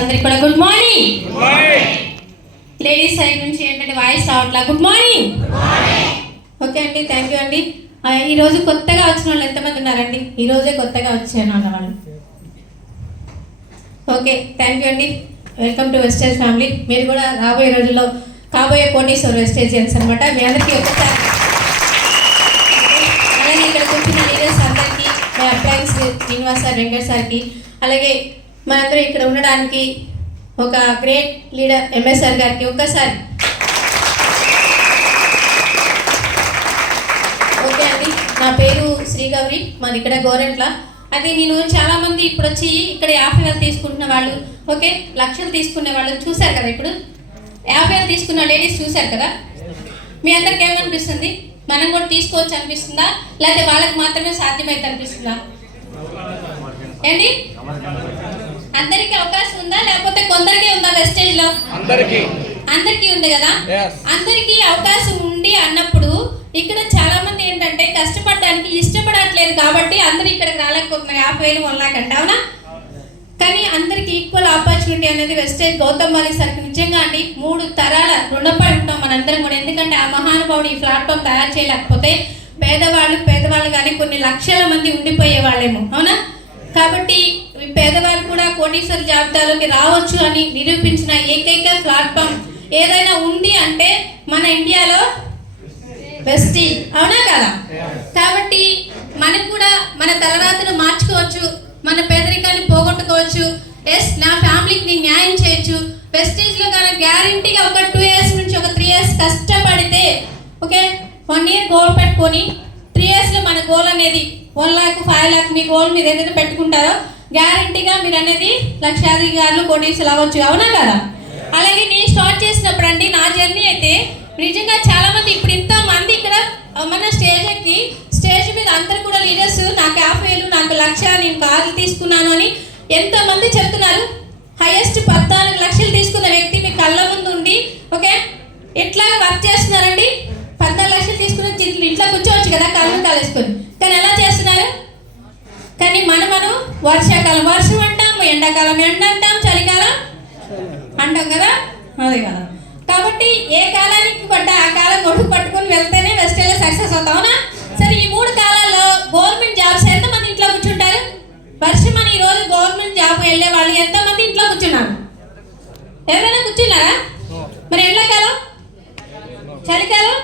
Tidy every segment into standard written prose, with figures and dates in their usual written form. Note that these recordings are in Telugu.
అందరికి కూడా గుడ్ మార్నింగ్. లేడీస్ సైడ్ నుంచి ఏంటంటే వాయిస్ రావట్లా. Good morning. ఓకే అండి, థ్యాంక్ యూ అండి. ఈరోజు కొత్తగా వచ్చిన వాళ్ళు ఎంతమంది ఉన్నారండి? ఈరోజే కొత్తగా వచ్చాను వాళ్ళు. ఓకే, థ్యాంక్ యూ అండి. Welcome to Vestige family. మీరు కూడా రాబోయే రోజుల్లో కాబోయే కోటీశ్వర్ వెస్టేజియన్స్ అనమాట. మీ అందరికీ ఒకసారి అలాగే ఇక్కడ కూర్చున్న లీడర్స్ అందరికీ, మా అప్లయన్స్ శ్రీనివాస్ సార్, వెంకట్ సార్కి, అలాగే మనందరూ ఇక్కడ ఉండడానికి ఒక గ్రేట్ లీడర్ ఎంఎస్ఆర్ గారికి ఒక్కసారి. ఓకే అండి, నా పేరు శ్రీగౌరి, మాది ఇక్కడ గోరెంట్ల. అది నేను చాలామంది ఇప్పుడు వచ్చి ఇక్కడ 50,000 తీసుకుంటున్న వాళ్ళు, ఓకే, లక్షలు తీసుకునే వాళ్ళు చూశారు కదా. ఇప్పుడు 50,000 తీసుకున్న లేడీస్ చూశారు కదా. మీ అందరికి ఏమనిపిస్తుంది? మనం కూడా తీసుకోవచ్చు అనిపిస్తుందా, లేకపోతే వాళ్ళకి మాత్రమే సాధ్యమైతే అనిపిస్తుందా? ఏంటి, అందరికీ అవకాశం ఉందా లేకపోతే కొందరికే ఉందా? వెస్టేజ్ లో అందరికీ ఉంది కదా. అందరికీ అవకాశం ఉంది అన్నప్పుడు ఇక్కడ చాలా మంది ఏంటంటే కష్టపడడానికి ఇష్టపడట్లేదు కాబట్టి అందరూ ఇక్కడికి రాలేకపోతున్నారు. 50,000 1,00,000 అంటే అవునా? కానీ అందరికి ఈక్వల్ ఆపర్చునిటీ అనేది వెస్టేజ్ గౌతమ్ వాలీ సార్కి నిజంగా అండి 3 తరాల రుణపడి ఉంటాం మనందరం కూడా. ఎందుకంటే ఆ మహానుభావుడు ఈ ప్లాట్ఫామ్ తయారు చేయలేకపోతే పేదవాళ్ళు కానీ కొన్ని లక్షల మంది ఉండిపోయే వాళ్ళేమో, అవునా? కాబట్టి పేదవాళ్ళు కూడా కోటీశ్వర జాబితాలోకి రావచ్చు అని నిరూపించిన ఏకైక ప్లాట్ఫామ్ ఏదైనా ఉంది అంటే మన ఇండియాలో వెస్టేజ్, అవునా కదా? కాబట్టి మనకు కూడా మన తలరాతను మార్చుకోవచ్చు, మన పేదరికాన్ని పోగొట్టుకోవచ్చు. ఎస్, నా ఫ్యామిలీకి నేను న్యాయం చేయొచ్చు. వెస్టేజ్లో కానీ గ్యారంటీగా ఒక 2 years నుంచి ఒక 3 years కష్టపడితే, ఓకే, 1 year గోల్ పెట్టుకొని 3 yearsలో మన గోల్ అనేది 1,00,000 5,00,000 మీ గోల్ మీరు ఏదైతే పెట్టుకుంటారో గ్యారంటీగా మీరు అనేది లక్షాధికారులు కోటీసులు అవ్వచ్చు, అవునా కదా? అలాగే నేను స్టార్ట్ చేసినప్పుడు అండి నా జర్నీ అయితే నిజంగా చాలా మంది ఇప్పుడు ఇంతమంది ఇక్కడ మన స్టేజ్ మీద అందరు కూడా లీడర్స్ నాకు 50,000 నాకు 1,00,000 నేను కార్లు తీసుకున్నాను అని ఎంతమంది చెప్తున్నారు. హైయెస్ట్ 14 లక్షలు తీసుకున్న వ్యక్తి మీ కళ్ళ ముందు ఉండి, ఓకే, ఎట్లా వర్క్ చేస్తున్నారండి? 14 లక్షలు తీసుకున్న ఇంట్లో కూర్చోవచ్చు కదా కాళ్ళు కాలేసుకొని, కానీ ఎలా చేస్తున్నారు? కానీ మనం వర్షాకాలం వర్షం అంటాం, ఎండాకాలం ఎండ అంటాం, చలికాలం అంటాం కదా, అదే కదా. కాబట్టి ఏ కాలానికి పడ్డా ఆ కాలం గొడుగు పట్టుకొని వెళ్తేనే వెస్టేజ్లో సక్సెస్ అవుతావునా? సరే, ఈ 3 కాలాల్లో గవర్నమెంట్ జాబ్స్ ఎంతమంది ఇంట్లో కూర్చుంటారు? వర్షం అని ఈరోజు గవర్నమెంట్ జాబ్ వెళ్ళే వాళ్ళు ఎంతమంది ఇంట్లో కూర్చున్నారు? ఎవరైనా కూర్చున్నారా? మరి ఎండాకాలం, చలికాలం,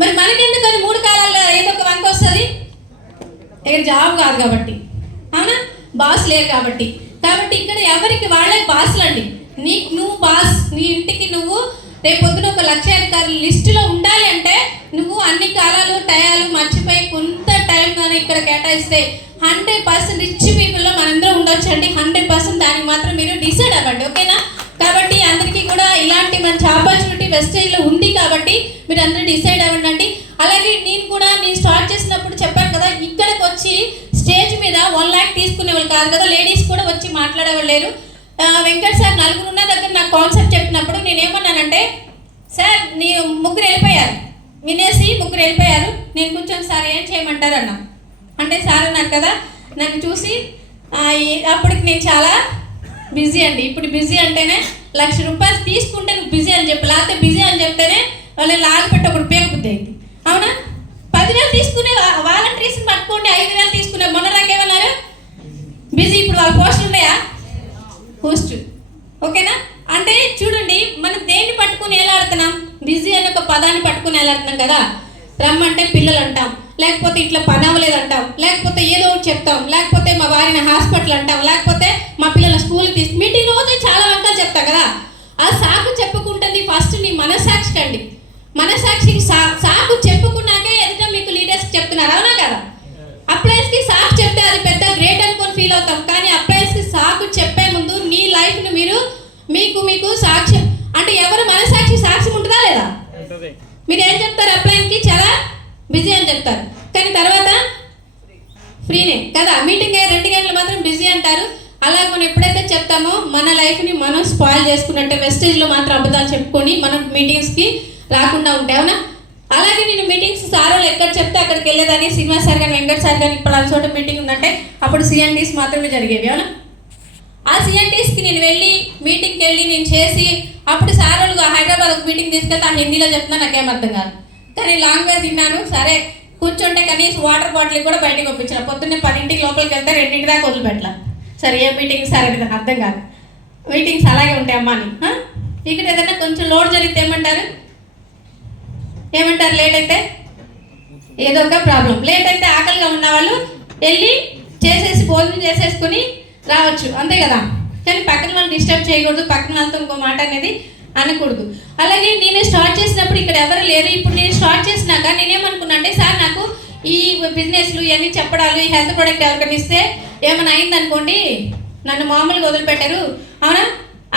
మరి మనకెందుకు అది 3 కాలాల్లో ఏదో ఒక వంక వస్తుంది? ఇక్కడ జాబ్ కాదు కాబట్టి, అవునా? బాస్ లేరు కాబట్టి. ఇక్కడ ఎవరికి వాళ్ళే బాస్లు అండి. నువ్వు బాస్, నీ ఇంటికి నువ్వు రేపొద్దున ఒక లక్షాధికారుల లిస్టులో ఉండాలి అంటే నువ్వు అన్ని కాలాలు టయాలు మర్చిపోయి కొంత టైం కానీ ఇక్కడ కేటాయిస్తే 100% రిచ్ పీపుల్లో మనందరం ఉండొచ్చు అండి. 100% దానికి మాత్రం మీరు డిసైడ్ అవ్వండి, ఓకేనా? కాబట్టి అందరికీ కూడా ఇలాంటి మంచి ఆపర్చునిటీ వెస్టేజ్లో ఉంది కాబట్టి మీరు అందరూ డిసైడ్ అవ్వండి. అలాగే నేను స్టార్ట్ చేసినప్పుడు చెప్పాను కదా, ఇక్కడికి వచ్చి స్టేజ్ మీద 1,00,000 తీసుకునే వాళ్ళు కాదు కదా, లేడీస్ కూడా వచ్చి మాట్లాడేవాళ్ళు లేరు. వెంకట్ సార్ 4 ఉన్న దగ్గర నాకు కాన్సెప్ట్ చెప్పినప్పుడు నేనేమన్నానంటే, సార్ నీ 3 వెళ్ళిపోయారు వినేసి 3 వెళ్ళిపోయారు, నేను కూర్చొని సార్ ఏం చేయమంటారు అన్నా. అంటే సార్ అన్నారు కదా, నన్ను చూసి అప్పటికి నేను చాలా బిజీ అండి. ఇప్పుడు బిజీ అంటేనే ₹1,00,000 తీసుకుంటే నువ్వు బిజీ అని చెప్పి, లేకపోతే బిజీ అని చెప్తేనే వాళ్ళని లాగపెట్టి ఒకటి పేగుద్ది అయింది, అవునా? 10,000 తీసుకునే వాలంటీర్స్ని పట్టుకోండి, 5,000 తీసుకునే మొన్న నాకేమన్నారు బిజీ. ఇప్పుడు వాళ్ళ పోస్టులు ఉన్నాయా? పోస్ట్, ఓకేనా? అంటే చూడండి, మనం దేన్ని పట్టుకుని ఎలాడుతున్నాం? బిజీ అనే ఒక పదాన్ని పట్టుకుని ఎలాడుతున్నాం కదా. రమ్మంటే పిల్లలు అంటాం, లేకపోతే ఇట్లా పని అవ్వలేదు అంటాం, లేకపోతే ఏదో ఒకటి చెప్తాం, లేకపోతే మా వారిని హాస్పిటల్ అంటాం, లేకపోతే మా పిల్లల స్కూల్కి మీటింగ్ రోజు చాలా వంకలు చెప్తాం కదా. ఆ సాకు చెప్పుకుంటుంది ఫస్ట్ నీ మనసాక్షికి అండి. మనసాక్షికి సాకు చెప్పుకున్నాకే ఎదుట మీకు లీడర్స్ చెప్తున్నారు, అవునా కదా? అప్లయన్స్కి సాకు చెప్తే అది పెద్ద గ్రేట్ అనుకొని ఫీల్ అవుతాం, కానీ అప్లయన్స్కి సాకు చెప్పే ముందు నీ లైఫ్ని మీకు సాక్ష్యం అంటే ఎవరు మనసాక్షి సాక్ష్యం ఉంటుందా లేదా? మీరు ఏం చెప్తారు? అప్లయన్కి చాలా బిజీ అని చెప్తారు, కానీ తర్వాత ఫ్రీనే కదా. మీటింగ్ 2 గంటలు మాత్రం బిజీ అంటారు. అలాగే మనం ఎప్పుడైతే చెప్తామో మన లైఫ్ని మనం స్పాయిల్ చేసుకున్నట్టే. వెస్టేజ్లో మాత్రం అబద్ధాలు చెప్పుకొని మనం మీటింగ్స్కి రాకుండా ఉంటాయి, అవునా? అలాగే నేను మీటింగ్స్ సార్ వాళ్ళు ఎక్కడ చెప్తే అక్కడికి వెళ్ళేదాన్ని. శ్రీనివాస్ సార్ కానీ వెంకట్ సార్ కానీ ఇప్పుడు చోట మీటింగ్ ఉందంటే అప్పుడు CNDs మాత్రమే జరిగేవి, అవునా? ఆ సిఎన్టీస్కి నేను వెళ్ళి మీటింగ్కి వెళ్ళి నేను చేసి అప్పుడు సార్ వాళ్ళు హైదరాబాద్ ఒక మీటింగ్ తీసుకెళ్తే ఆ హిందీలో చెప్తున్నా నాకేం అర్థం కాదు. కానీ లాంగ్ వే తిన్నాను. సరే కూర్చుంటే కనీసం వాటర్ బాటిల్ కూడా బయటకు పంపించిన. పొద్దున్నే 10 లోపలికి వెళ్తే 2 దాకా వదిలిపెట్టలా. సరే ఏ మీటింగ్ సార్ అనేది నాకు అర్థం కాదు. మీటింగ్స్ అలాగే ఉంటాయి అమ్మా అని. ఇక్కడ ఏదైనా కొంచెం లోడ్ జరిగితే ఏమంటారు లేట్ అయితే ఏదో ఒక ప్రాబ్లం. లేట్ అయితే ఆకలిగా ఉన్న వాళ్ళు వెళ్ళి చేసేసి భోజనం చేసేసుకుని రావచ్చు, అంతే కదా. కానీ పక్కన వాళ్ళు డిస్టర్బ్ చేయకూడదు, పక్కన వాళ్ళతో ఇంకో మాట అనేది అనకూడదు. అలాగే నేను స్టార్ట్ చేసినప్పుడు ఇక్కడ ఎవరు లేరు. ఇప్పుడు నేను స్టార్ట్ చేసినాక నేనేమనుకున్నా అంటే సార్ నాకు ఈ బిజినెస్లు ఇవన్నీ చెప్పడాలు ఈ హెల్త్ ప్రోడక్ట్ ఎవరికైనా ఇస్తే ఏమైనా అయిందనుకోండి నన్ను మామూలుగా వదిలిపెట్టారు అవునా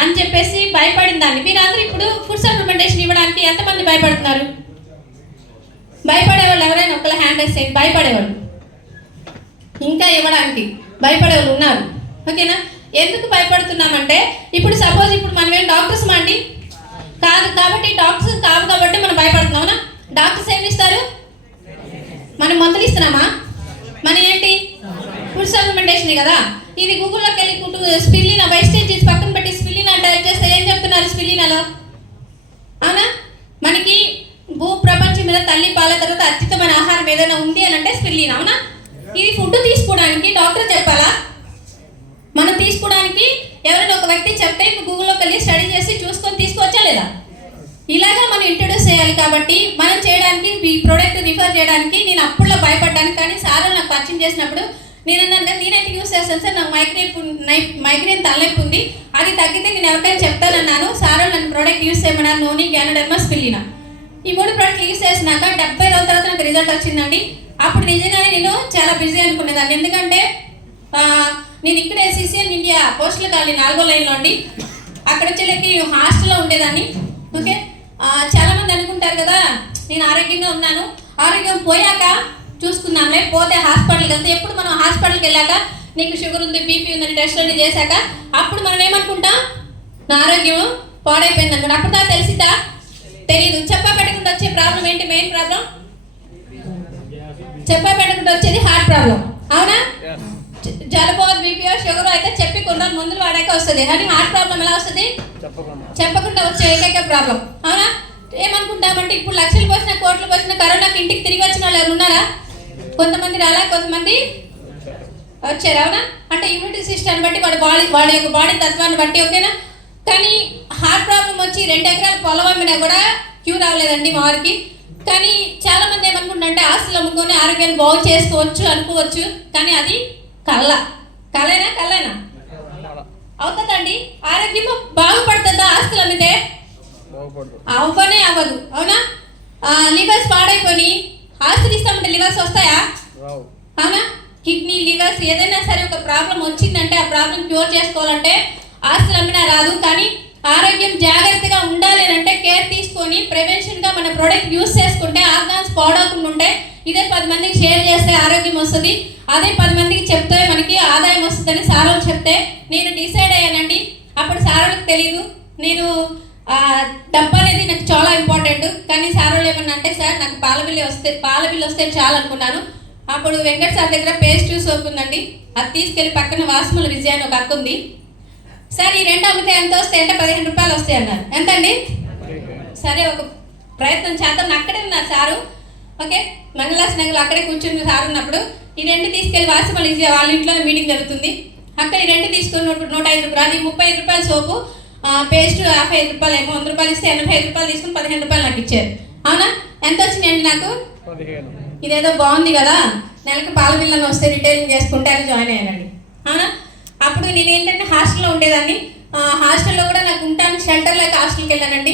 అని చెప్పేసి భయపడిన దాన్ని. మీరందరూ ఇప్పుడు ఫుడ్ సప్లిమెంటేషన్ ఇవ్వడానికి ఎంతమంది భయపడుతున్నారు? భయపడేవాళ్ళు ఎవరైనా ఒకళ్ళ హ్యాండ్ వేస్తే భయపడేవాళ్ళు, ఇంకా ఇవ్వడానికి భయపడేవాళ్ళు ఉన్నారు. ఓకేనా? ఎందుకు భయపడుతున్నామంటే ఇప్పుడు సపోజ్ ఇప్పుడు మనం ఏం డాక్టర్స్ అండి కాదు, కాబట్టి డాక్టర్స్ కాదు కాబట్టి మనం భయపడుతున్నామా? డాక్టర్స్ ఏమి ఇస్తారు? మనం మందులు ఇస్తున్నామా? మన ఏంటి ఫుడ్ సప్లిమెంటేషన్ కదా. ఇది గూగుల్లోకి వెళ్ళి స్పిల్లినా వేస్టేజ్ చేసి పక్కన పెట్టి స్పిల్లినా టైప్ చేస్తే ఏం చెప్తున్నారు స్పిల్లినాలో? అవునా? మనకి భూ ప్రపంచం మీద తల్లి పాల తర్వాత అత్యుత్తమైన ఆహారం ఏదైనా ఉంది అని అంటే స్పిల్లినా. అవునా? ఇది ఫుడ్ తీసుకోవడానికి డాక్టర్ చెప్పాలా? మనం తీసుకోవడానికి ఎవరైనా ఒక వ్యక్తి చెప్తే గూగుల్లోకి వెళ్ళి స్టడీ చేసి చూసుకొని తీసుకోవచ్చా లేదా? ఇలాగా మనం ఇంట్రొడ్యూస్ చేయాలి. కాబట్టి మనం చేయడానికి ఈ ప్రోడక్ట్ రిఫర్ చేయడానికి నేను అప్పుడులో భయపడ్డాను. కానీ సార్ నాకు పరిచయం చేసినప్పుడు నేను అన్నాను కదా నేనైతే యూస్ చేస్తాను సార్, నాకు మైగ్రేన్ తలనొప్పి ఉంది, అది తగ్గితే నేను ఎవరికైనా చెప్తానన్నాను. సార్ నన్ను ప్రోడక్ట్ యూస్ చేయమన్నారు, నోని గ్యానోడర్మా స్పిల్లినా. ఈ 3 ప్రోడక్ట్ యూస్ చేసినాక 70 రోజుల తర్వాత నాకు రిజల్ట్ వచ్చిందండి. అప్పుడు నిజంగానే నేను చాలా బిజీ అనుకునేదాన్ని. ఎందుకంటే నేను ఇక్కడే సిసిఎన్ ఇండియా పోస్టల్ కాలనీ 4వ లైన్లో అండి. అక్కడ వచ్చేళ్ళకి హాస్టల్లో ఉండేదాన్ని. ఓకే, చాలామంది అనుకుంటారు కదా నేను ఆరోగ్యంగా ఉన్నాను, ఆరోగ్యం పోయాక చూసుకున్నాంలే, పోతే హాస్పిటల్కి వెళ్తే ఎప్పుడు మనం హాస్పిటల్కి వెళ్ళాక నీకు షుగర్ ఉంది బీపీ ఉందని టెస్టులన్నీ చేశాక అప్పుడు మనం ఏమనుకుంటాం నా ఆరోగ్యం పాడైపోయింది అనుకుంటా. అప్పుడు దాకా తెలిసిద్దా? తెలీదు. చెప్పా పెట్టకుండా వచ్చే ప్రాబ్లం ఏంటి? మెయిన్ ప్రాబ్లం చెప్పా పెట్టకుండా వచ్చేది హార్ట్ ప్రాబ్లం. అవునా? జలుబు బీపీ షుగర్ అయితే చెప్పి కొన్ని రోజులు మందులు వాడాక వస్తుంది. కానీ హార్ట్ ప్రాబ్లం ఎలా వస్తుంది? చెప్పకుండా వచ్చే ఏకైక ప్రాబ్లం. అవునా? ఏమనుకుంటామంటే ఇప్పుడు లక్షలు పోసిన కోట్లు పోసిన కరోనాకి ఇంటికి తిరిగి వచ్చిన వాళ్ళు ఎవరు ఉన్నారా? కొంతమంది రాలా, కొంతమంది వచ్చారు. అవునా? అంటే ఇమ్యూనిటీ సిస్టమ్ బట్టి వాడి యొక్క బాడీ తత్వాన్ని బట్టి. ఓకేనా? కానీ హార్ట్ ప్రాబ్లం వచ్చి 2 ఎకరాల పొలం అమ్మినా కూడా క్యూర్ అవ్వలేదండి మా వారికి. కానీ చాలా మంది ఏమనుకుంటారంటే ఆస్తులు అమ్ముకొని ఆరోగ్యాన్ని బాగు చేసుకోవచ్చు అనుకోవచ్చు. కానీ అది కళ్ళైనా అవుతుందండి? ఆరోగ్యం బాగుపడుతుందా ఆస్తులు అమ్మితే? అవ్వనే అవ్వదు. అవునా? లివర్స్ పాడైపోయి ఆస్తులు ఇస్తామంటే లివర్స్ వస్తాయా? అవునా? కిడ్నీ లివర్స్ ఏదైనా సరే ఒక ప్రాబ్లం వచ్చిందంటే ఆ ప్రాబ్లం క్యూర్ చేసుకోవాలంటే ఆస్తులు అమ్మినా రాదు. కానీ ఆరోగ్యం జాగ్రత్తగా ఉండాలి అంటే కేర్ తీసుకొని ప్రివెన్షన్గా మన ప్రోడక్ట్ యూస్ చేసుకుంటే ఆర్గాన్స్ పాడవకుండా ఉంటే ఇదే 10 మందికి షేర్ చేస్తే ఆరోగ్యం వస్తుంది. అదే 10 మందికి చెప్తే మనకి ఆదాయం వస్తుందని సార్ వాళ్ళు చెప్తే నేను డిసైడ్ అయ్యానండి. అప్పుడు సార్ వాళ్ళకి తెలీదు నేను డబ్బు అనేది నాకు చాలా ఇంపార్టెంట్. కానీ సార్ వాళ్ళు ఏమన్నా అంటే సార్ నాకు పాల బిల్లు వస్తే చాలు అనుకున్నాను. అప్పుడు వెంకట సార్ దగ్గర పేస్ట్ సోప్ ఉందండి, అది తీసుకెళ్ళి పక్కన వాసుమల విజయ అని ఒక అక్క ఉంది. సార్ ఈ 2 అమ్మితే ఎంత వస్తాయి అంటే 15 రూపాయలు వస్తాయి అన్నారు. ఎంత అండి? సరే ఒక ప్రయత్నం చేద్దాం. అక్కడే ఉన్నారు సారు. ఓకే, మంగళాస్ నగర్లో అక్కడే కూర్చుని సార్ ఉన్నప్పుడు ఈ 2 తీసుకెళ్ళి వాసుమల విజయ వాళ్ళ ఇంట్లో మీటింగ్ జరుగుతుంది. అక్కడ ఈ 2 తీసుకొని 105 రూపాయలు, అది 30 రూపాయల సోపు, పేస్ట్ 55 రూపాయలు ఏమో, 100 రూపాయలు ఇస్తే 85 రూపాయలు తీసుకుని 15 రూపాయలు నాకు ఇచ్చారు. అవునా? ఎంత వచ్చినాయండి నాకు? ఇదేదో బాగుంది కదా, నెలకు పాల బిల్లు వస్తే రిటైలింగ్ చేసుకుంటే అని జాయిన్ అయ్యానండి. అవునా? అప్పుడు నేను ఏంటంటే హాస్టల్లో ఉండేదాన్ని. హాస్టల్లో కూడా నాకు ఉండడానికి షెల్టర్లోకి హాస్టల్కి వెళ్ళానండి.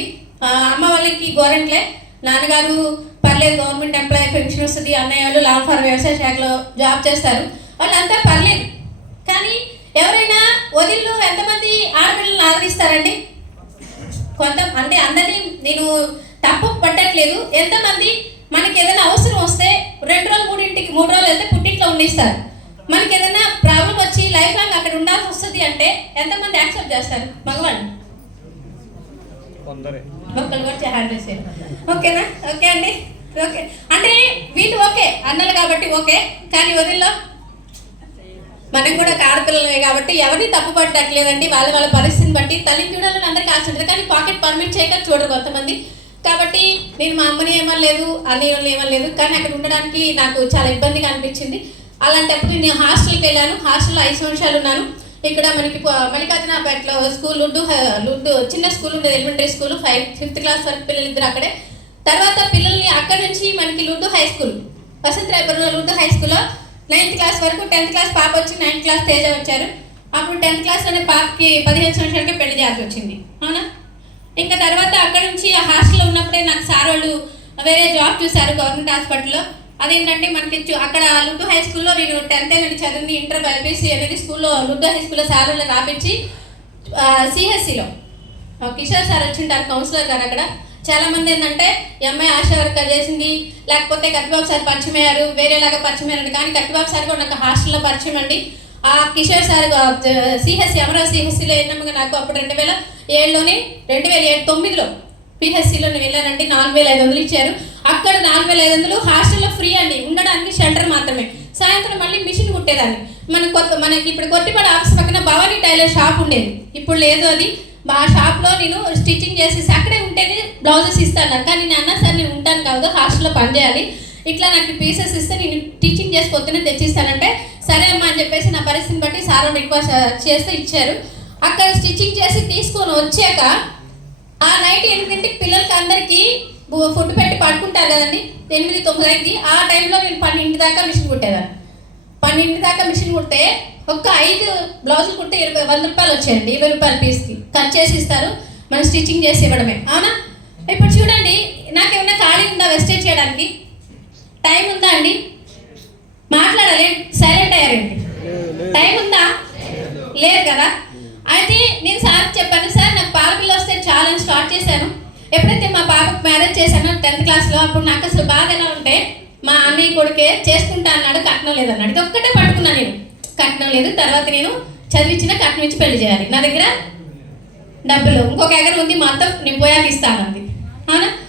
అమ్మ వాళ్ళకి గవర్నమెంట్లే, నాన్నగారు పర్లేదు గవర్నమెంట్ ఎంప్లాయీ పెన్షన్ వస్తుంది, అన్నయ్య వాళ్ళు లాంగ్ ఫార్ వ్యవసాయ శాఖలో జాబ్ చేస్తారు, వాళ్ళంతా పర్లేదు. కానీ ఎవరైనా వదిళ్ళు ఎంతమంది ఆడపిల్లలను ఆదరిస్తారండి? అంటే అందరినీ నేను తప్పు పట్టట్లేదు. ఎంతమంది మనకి ఏదైనా అవసరం వస్తే 2 రోజులు 3 రోజులు వెళ్తే పుట్టింట్లో ఉండిస్తారు. మనకి ఏదైనా ప్రాబ్లం వచ్చి లైఫ్ లాంగ్ అక్కడ ఉండాల్సి వస్తుంది అంటే ఎంతమంది యాక్సెప్ట్ చేస్తారు? మగవాళ్ళు ఒక్కళ్ళు వచ్చి హ్యాండ్ చేశారు. ఓకేనా? ఓకే అండి. ఓకే అంటే వీళ్ళు ఓకే అన్నలు కాబట్టి ఓకే. కానీ వదిల్లో మనం కూడా ఒక ఆడపిల్లలమే కాబట్టి ఎవరిని తప్పు పట్టట్లేదండి. వాళ్ళ వాళ్ళ పరిస్థితిని బట్టి తల్లిని చూడాలని అందరికీ ఆశ ఉంటుంది, కానీ పాకెట్ పర్మిట్ చేయక చూడరు కొంతమంది. కాబట్టి నేను మా అమ్మని ఏమనలేదు, అన్నయ్యని ఏమనలేదు, కానీ అక్కడ ఉండడానికి నాకు చాలా ఇబ్బందిగా అనిపించింది. అలాంటప్పుడు నేను హాస్టల్కి వెళ్ళాను. హాస్టల్లో 5 సంవత్సరాలు ఉన్నాను. ఇక్కడ మనకి మల్లికార్జునపేటలో స్కూల్ లుడ్డు చిన్న స్కూల్ ఉండేది, ఎలిమెంటరీ స్కూల్. 5th క్లాస్ వరకు పిల్లలు ఇద్దరు అక్కడే. తర్వాత పిల్లల్ని అక్కడ నుంచి మనకి లుడ్డు హై స్కూల్, వసంతరాయపురంలో లుడ్డు హై స్కూల్లో 9th క్లాస్ వరకు, 10th క్లాస్ పాప వచ్చి 9th క్లాస్ తేజ వచ్చారు. అప్పుడు 10th క్లాస్లోనే పాపకి 15 సంవత్సరాలకే పెళ్లి చేయాల్సి వచ్చింది, అవునా. ఇంకా తర్వాత అక్కడ నుంచి ఆ హాస్టల్లో ఉన్నప్పుడే నాకు సార్ వాళ్ళు వేరే జాబ్ చూశారు గవర్నమెంట్ హాస్పిటల్లో. అదేంటంటే మనకి అక్కడ లుడ్డు హై స్కూల్లో నేను 10th నుండి చదివింది. ఇంటర్ బైపీసీ అనేది స్కూల్లో లుడ్డు హై స్కూల్లో సార్ వాళ్ళు రాపించి సిహెచ్సిలో కిషోర్ సార్ వచ్చింటారు, కౌన్సిలర్ గారు. అక్కడ చాలామంది ఏంటంటే ఈ అమ్మాయి ఆశా వర్కర్ చేసింది, లేకపోతే కట్టిబాబు సార్ పరిచయం అయ్యారు, వేరేలాగా పరిచయం అయ్యారు. కానీ కట్టిబాబు సార్ కూడా నాకు హాస్టల్లో పరిచయం అండి. ఆ కిషోర్ సార్ సిహెచ్సి అమరావతి సిహెచ్సిలో ఎన్నమ్మగా నాకు అప్పుడు 2007లోనే 2009లో పిహెచ్సిలో నేను వెళ్ళానండి. 4500 ఇచ్చారు. అక్కడ 4500 హాస్టల్లో ఫ్రీ అండి, ఉండడానికి షెల్టర్ మాత్రమే. సాయంత్రం మళ్ళీ మిషన్ కుట్టేదాన్ని. మనకి ఇప్పుడు కొట్టిపడ ఆఫీస్ పక్కన భవానీ టైలర్ షాప్ ఉండేది, ఇప్పుడు లేదు అది. ఆ షాప్లో నేను స్టిచ్చింగ్ చేసేసి అక్కడే ఉంటేనే బ్లౌజెస్ ఇస్తాను. కానీ నేను అన్నా సార్ నేను ఉంటాను కాదు, హాస్టల్లో పనిచేయాలి, ఇట్లా నాకు పీసెస్ ఇస్తే నేను టీచింగ్ చేసి పొద్దున్నే తెచ్చిస్తానంటే సరే అమ్మా అని చెప్పేసి నా పరిస్థితిని బట్టి సార్ రిక్వెస్ట్ చేస్తే ఇచ్చారు. అక్కడ స్టిచ్చింగ్ చేసి తీసుకొని వచ్చాక ఆ నైట్ 8ంటికి పిల్లలకి అందరికీ ఫుడ్ పెట్టి పడుకుంటారు కదండి, 8-9 అయింది. ఆ టైంలో నేను 12 దాకా మిషన్ కుట్టేదాన్ని. 12 దాకా మిషన్ కుడితే ఒక్క 5 బ్లౌజులు కుట్టే 100 రూపాయలు వచ్చాయండి. 20 రూపాయల పీస్కి కట్ చేసి ఇస్తారు, మనం స్టిచ్చింగ్ చేసి ఇవ్వడమే, అవునా. ఇప్పుడు చూడండి, నాకేమన్నా ఖాళీ ఉందా వెస్టేజ్ చేయడానికి? టైం ఉందా అండి? మాట్లాడాలి, సైలెంట్ అయ్యారండి. టైం ఉందా? లేదు కదా. అయితే నేను సార్ చెప్పాను, సార్ నాకు పాల పిల్ల వస్తే చాలా స్టార్ట్ చేశాను. ఎప్పుడైతే మా పాపకు మ్యారేజ్ చేశానో 10th క్లాస్లో, అప్పుడు నాకు అసలు బాధ ఎలా ఉంటే మా అన్నయ్య కొడుకే చేసుకుంటా అన్నాడు, కట్నం లేదన్నాడు. ఇది ఒక్కటే పట్టుకున్నాను నేను, కట్నం లేదు. తర్వాత నేను చదివించిన కట్నం ఇచ్చి పెళ్లి చేయాలి, నా దగ్గర డబ్బులు ఇంకొక ఎగరం ఉంది, మొత్తం నేను పోయాక ఇస్తాను అంది, అవునా.